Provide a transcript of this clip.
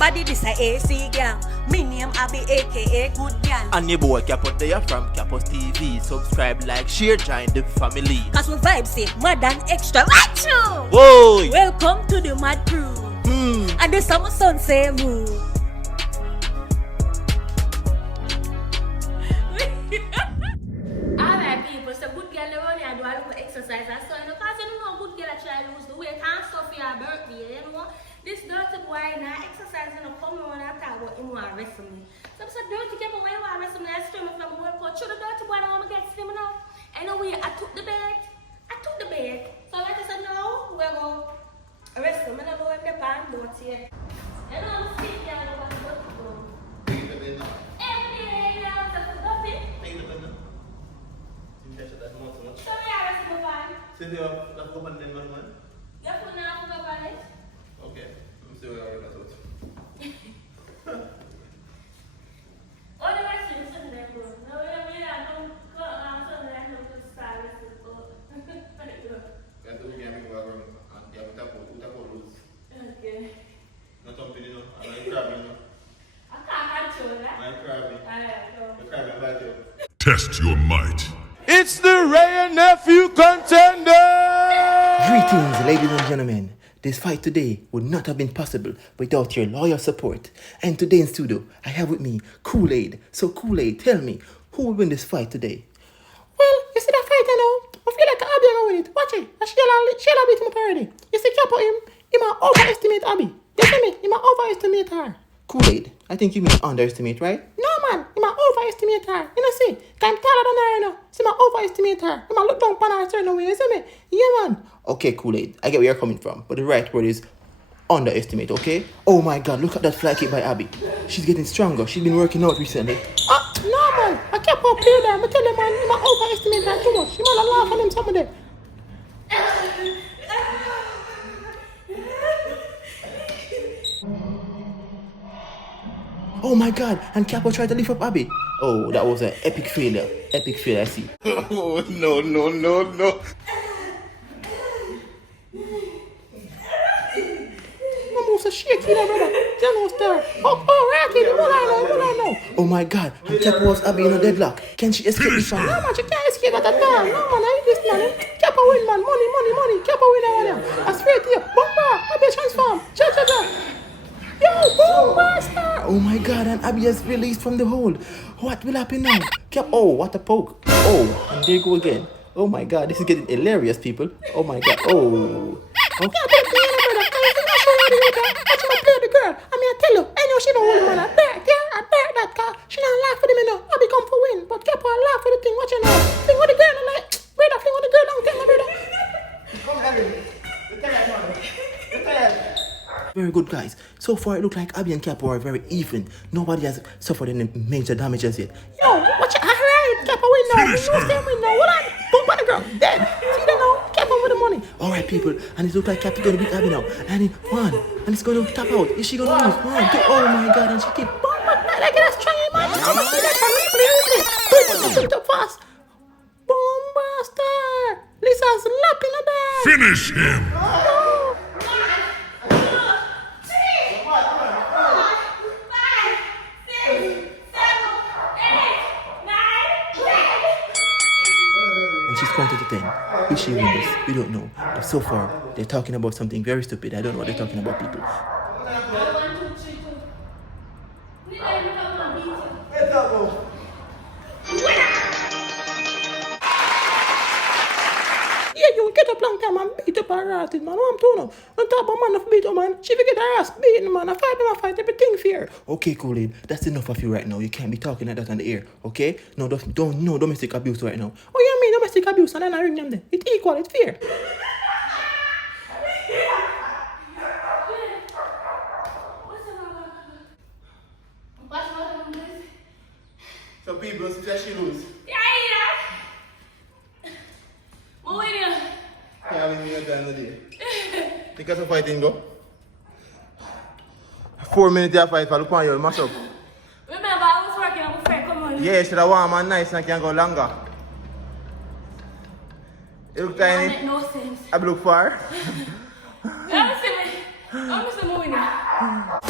everybody this a AC gang. Me name Abby aka Good Gal. And your boy Capo there from Capo's TV. Subscribe, like, share, join the family. Cause we vibe say mad and extra. Achoo! Whoa! Welcome to the mad crew. And the summer sun say moo. Alright people, so good girl around here do a little exercise and so you know, cause you know good girl try to lose the weight and stuff for your birthday, you know. This dirty boy now exercise you know come on and talk about him want to wrestle me. So I said dirty girl why you want to wrestle me? I stream from my workout. Should the dirty boy now get slim now? Anyway, I took the bait. So like I said now, we're gonna wrestle me. I don't know if the pan don't here. You know I'm sick here, I don't want to go. Every day I want to go fit. So yeah, let's go on. Sit here, let's go on then, man. You put now go on it. Okay, let me see what I got. All the rest is Sunday, bro. No, we don't go on Sunday, I don't go start with it. Okay. Not something, you know. I'm like crabbing, you know. I can't control that. I'm crabbing. Alright, I'm crabbing about you. Test your might. It's the Ray and Nephew Contender! Greetings, ladies and gentlemen. This fight today would not have been possible without your loyal support. And today in studio, I have with me Kool-Aid. So Kool-Aid, tell me, who will win this fight today? Well, you see that fight, you know? I feel like Abby will win it. Watch it. She'll beat him up already. You see, Capo he might overestimate Abby. You see me? He might overestimate her. Kool-Aid, I think you mean underestimate, right? No, man. He might overestimate her. You know, see? I'm taller than her, you know. So he might overestimate her. He might look down upon her a certain way. You see me? Yeah, man. Okay, Kool-Aid. I get where you're coming from. But the right word is underestimate, okay? Oh, my God. Look at that fly kick by Abby. She's getting stronger. She's been working out recently. No, man. I kept up here there. I tell you, man. He might overestimate her too much. He might laugh at him some of them. Oh my God, and Capo tried to lift up Abby. Oh, that was an epic failure. Epic failure, I see. Oh, no. My moves are shaky, brother. General star. Oh, Rocky, what I know. Oh my God, and Capo was Abby in a deadlock. Can she escape this one? No, man, she can't escape at all. No, man, I hate this man. Capo win, man. Money. Capo win, man. I swear to you. Bomba, Abby transform. Cha. Yo, boom, master! Oh my God, and Abby has released from the hole. What will happen now? Oh, what a poke. Oh, and there you go again. Oh my God, this is getting hilarious, people. Oh my God. Oh. Okay, I play the girl. I mean, I tell you, I know she don't hold man. I bet that car. She don't laugh for them, you know. Abby come for win, but Capo laugh for the thing. Watch you now. Fling with the girl, and like, brother, fling with the girl, don't tell my brother. Come, Abby. Very good, guys. So far, it looks like Abby and Capo are very even. Nobody has suffered any major damages yet. Yo, watch it. Alright, Capo win now. We know them win now. Hold on. Boom, on the ground. Dead. See that now? Capo with the money. Alright, people. And it looks like Capo going to beat Abby now. And in one. And it's going to tap out. Is she going to lose? 1, 2. Oh my God. And she keep boom. Like that strong, man. I'm going to see that. Replay. Put it up fast. Boom, bastard. Lisa's lapping a bag. Finish him. She's counted to 10. Will she win this? We don't know. But so far, they're talking about something very stupid. I don't know what they're talking about, people. 1, 2, 3, 2. Yeah, you get up long time and beat up her ass, man. What I'm doing now? Don't talk about man of beat up, man. She forget her ass beating, man. I fight, everything fair. Okay, Kool-Aid, that's enough of you right now. You can't be talking like that on the air, okay? No domestic abuse right now. Oh, you mean domestic abuse and then I ring them there? It's equal, it's fair. Some people say she lose. Yeah. Move in here. Yeah, we need a time today. Think of fighting go. 4 minutes of fight for look on you, mash up. Remember, I was working on my friend, come on. Yeah, should have warm and nice and can go longer. You look tiny. That make no sense. I look far. I'm just moving now.